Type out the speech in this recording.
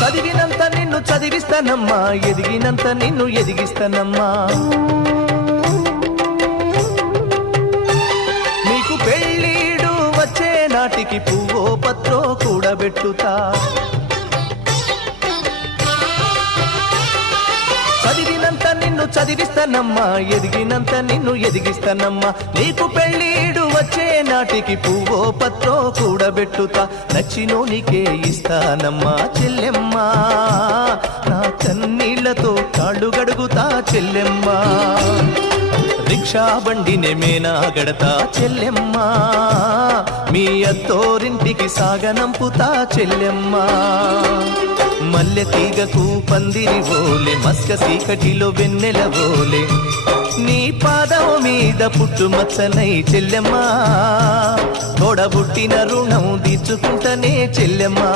చదివినంత నిన్ను చదివిస్తానమ్మా, ఎదిగినంత నిన్ను ఎదిగిస్తానమ్మా. నీకు పెళ్ళీడు వచ్చే నాటికి పువ్వో పత్రో కూడబెట్టుతా. చదివినంత నిన్ను చదివిస్తానమ్మా, ఎదిగినంత నిన్ను ఎదిగిస్తానమ్మా. నీకు పెళ్ళీడు వచ్చే నాటికి పువ్వో పత్రో కూడబెట్టుతా. నచ్చినోనికే ఇస్తానమ్మా చెల్లెమ్మా, నా కన్నీళ్లతో కాళ్ళు గడుగుతా చెల్లెమ్మా. రిక్షా బండినే మేనా గడతా చెల్లెమ్మా, మీ అత్తోరింటికి సాగనంపుతా చెల్లెమ్మా. మల్లె తీగకు పందిరి ఓలే, మస్క సీకటిలో వెన్నెల ఓలే, నీ పాదం మీద పుట్టుమచ్చనై చెల్లెమ్మా. తోడబుట్టిన రుణం తీర్చుకుంటనే చెల్లెమ్మా,